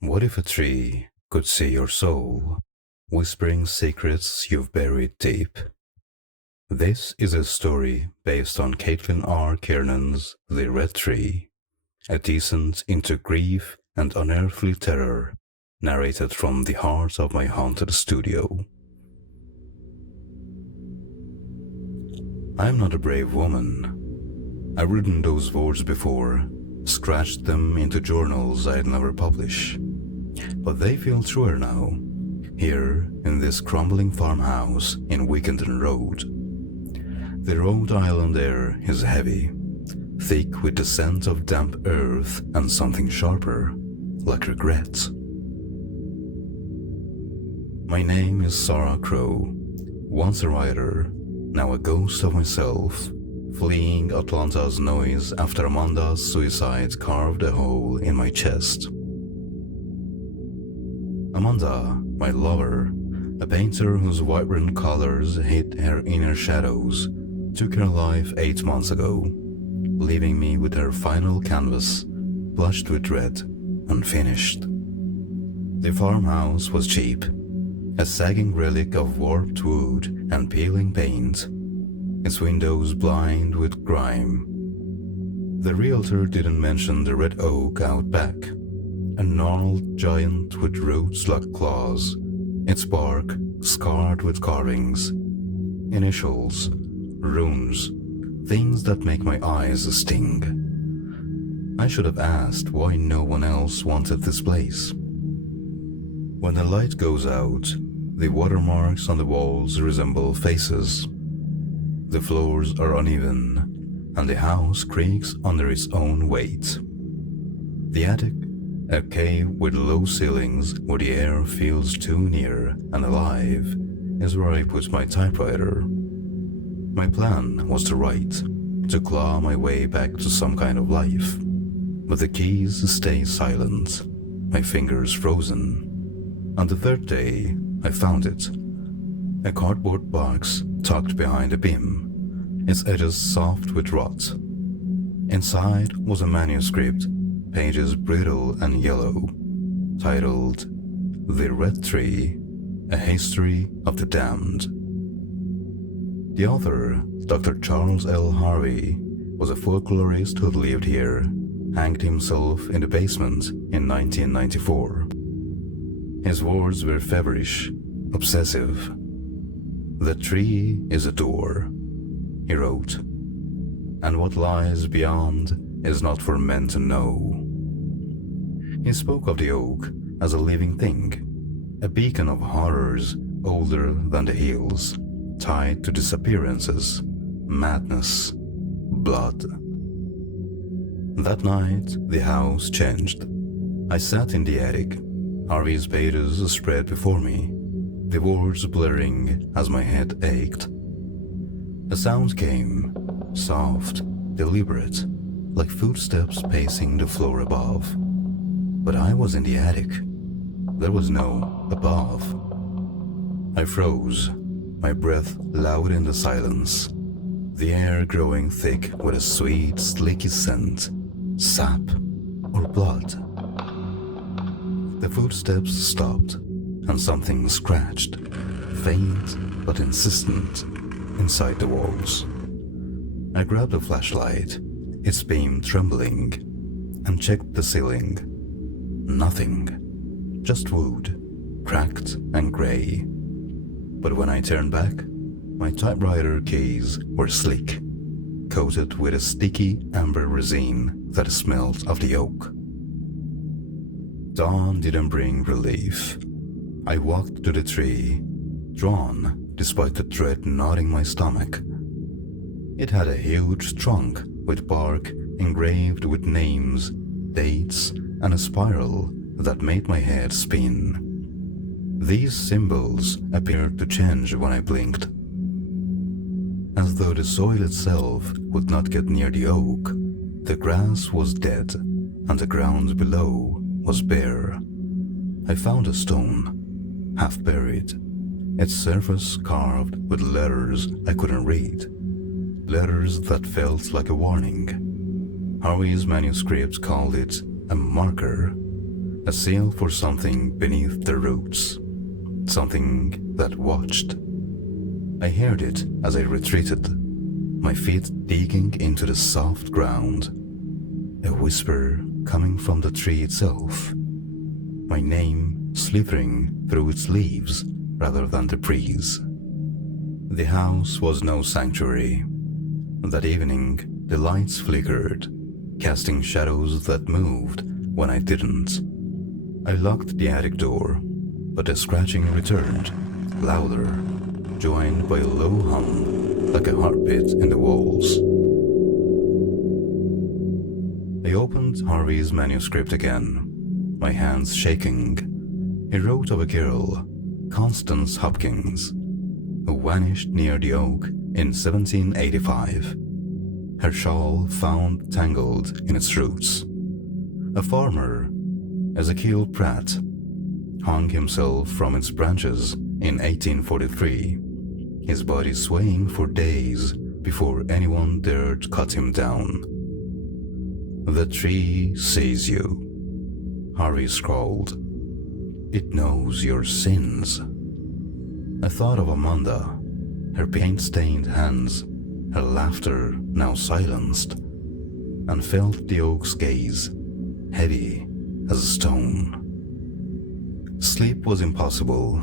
What if a tree could see your soul, whispering secrets you've buried deep? This is a story based on Caitlin R. Kiernan's The Red Tree, a descent into grief and unearthly terror, narrated from the heart of my haunted studio. I'm not a brave woman. I've written those words before, scratched them into journals I'd never publish. But they feel truer now, here in this crumbling farmhouse in Wigginton Road. The Rhode Island air is heavy, thick with the scent of damp earth and something sharper, like regret. My name is Sarah Crowe, once a writer, now a ghost of myself, fleeing Atlanta's noise after Amanda's suicide carved a hole in my chest. Amanda, my lover, a painter whose vibrant colors hid her inner shadows, took her life 8 months ago, leaving me with her final canvas, blushed with red, unfinished. The farmhouse was cheap, a sagging relic of warped wood and peeling paint, its windows blind with grime. The realtor didn't mention the red oak out back, a gnarled giant with roots like claws, its bark scarred with carvings, initials, runes, things that make my eyes sting. I should have asked why no one else wanted this place. When the light goes out, the watermarks on the walls resemble faces. The floors are uneven, and the house creaks under its own weight. The attic, a cave with low ceilings where the air feels too near and alive, is where I put my typewriter. My plan was to write, to claw my way back to some kind of life, but the keys stay silent, my fingers frozen. On the third day, I found it. A cardboard box tucked behind a beam, its edges soft with rot. Inside was a manuscript, pages brittle and yellow, titled The Red Tree, A History of the Damned. The author, Dr. Charles L. Harvey, was a folklorist who lived here, hanged himself in the basement in 1994. His words were feverish, obsessive. The tree is a door, he wrote, and what lies beyond is not for men to know. He spoke of the oak as a living thing, a beacon of horrors older than the hills, tied to disappearances, madness, blood. That night, the house changed. I sat in the attic, Harvey's pages spread before me, the words blurring as my head ached. A sound came, soft, deliberate, like footsteps pacing the floor above. But I was in the attic. There was no above. I froze, my breath loud in the silence, the air growing thick with a sweet, slicky scent, sap or blood. The footsteps stopped, and something scratched, faint but insistent, inside the walls. I grabbed a flashlight, its beam trembling, and checked the ceiling. Nothing, just wood, cracked and grey. But when I turned back, my typewriter keys were slick, coated with a sticky amber resin that smelled of the oak. Dawn didn't bring relief. I walked to the tree, drawn despite the dread gnawing my stomach. It had a huge trunk with bark engraved with names, dates, and a spiral that made my head spin. These symbols appeared to change when I blinked. As though the soil itself would not get near the oak, the grass was dead and the ground below was bare. I found a stone, half buried, its surface carved with letters I couldn't read, letters that felt like a warning. Harvey's manuscript called it a marker, a seal for something beneath the roots, something that watched. I heard it as I retreated, my feet digging into the soft ground, a whisper coming from the tree itself, my name slithering through its leaves rather than the breeze. The house was no sanctuary. That evening, the lights flickered, casting shadows that moved when I didn't. I locked the attic door, but the scratching returned, louder, joined by a low hum like a heartbeat in the walls. I opened Harvey's manuscript again, my hands shaking. He wrote of a girl, Constance Hopkins, who vanished near the oak in 1785. Her shawl found tangled in its roots. A farmer, Ezekiel Pratt, hung himself from its branches in 1843, his body swaying for days before anyone dared cut him down. The tree sees you, Harvey scrawled. It knows your sins. I thought of Amanda, her paint-stained hands, her laughter now silenced, and felt the oak's gaze, heavy as a stone. Sleep was impossible.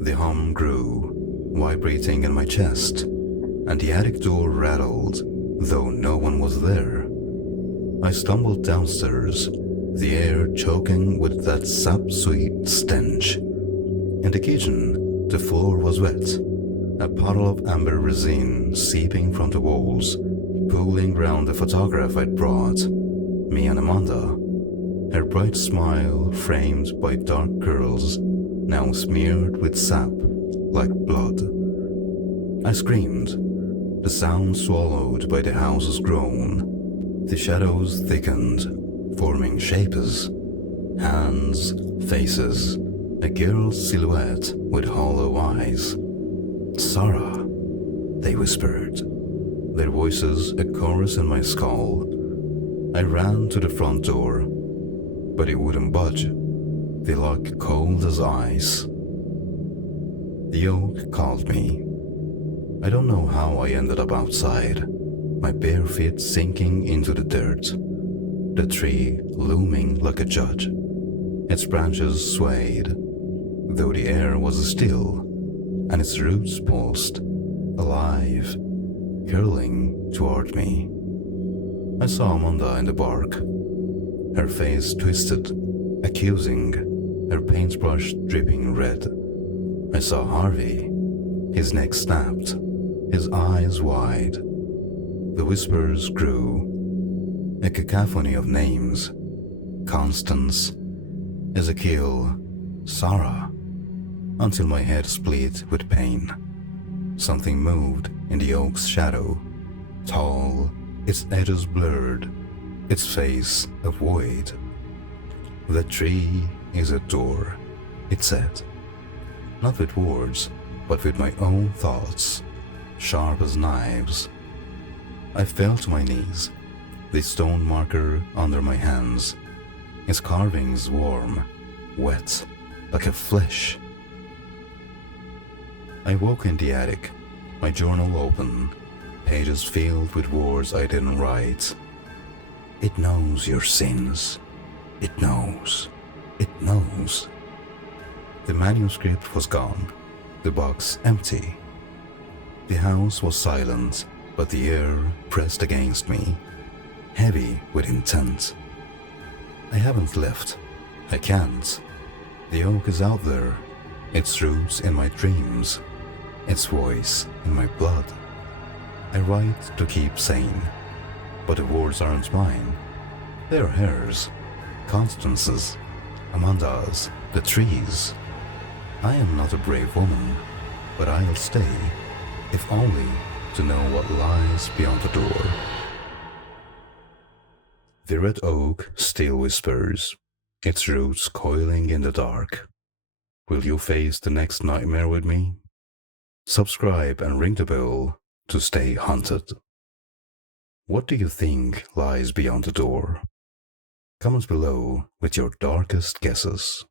The hum grew, vibrating in my chest, and the attic door rattled, though no one was there. I stumbled downstairs, the air choking with that sap-sweet stench. In the kitchen, the floor was wet, a puddle of amber resin seeping from the walls, pooling round the photograph I'd brought, me and Amanda, her bright smile framed by dark curls, now smeared with sap like blood. I screamed, the sound swallowed by the house's groan. The shadows thickened, forming shapes, hands, faces, a girl's silhouette with hollow eyes. Sarah, they whispered, their voices a chorus in my skull. I ran to the front door, but it wouldn't budge, the lock cold as ice. The oak called me. I don't know how I ended up outside, my bare feet sinking into the dirt, the tree looming like a judge. Its branches swayed, though the air was still, and its roots pulsed, alive, curling toward me. I saw Amanda in the bark, her face twisted, accusing, her paintbrush dripping red. I saw Harvey, his neck snapped, his eyes wide. The whispers grew, a cacophony of names: Constance, Ezekiel, Sarah, until my head split with pain. Something moved in the oak's shadow, tall, its edges blurred, its face a void. The tree is a door, it said, not with words, but with my own thoughts, sharp as knives. I fell to my knees, the stone marker under my hands, its carvings warm, wet, like a flesh. I woke in the attic, my journal open, pages filled with words I didn't write. It knows your sins. It knows. It knows. The manuscript was gone, the box empty. The house was silent, but the air pressed against me, heavy with intent. I haven't left. I can't. The oak is out there, its roots in my dreams, its voice in my blood. I write to keep sane, but the words aren't mine. They're hers, Constance's, Amanda's, the trees. I am not a brave woman, but I'll stay, if only to know what lies beyond the door. The red oak still whispers, its roots coiling in the dark. Will you face the next nightmare with me? Subscribe and ring the bell to stay haunted. What do you think lies beyond the door? Comment below with your darkest guesses.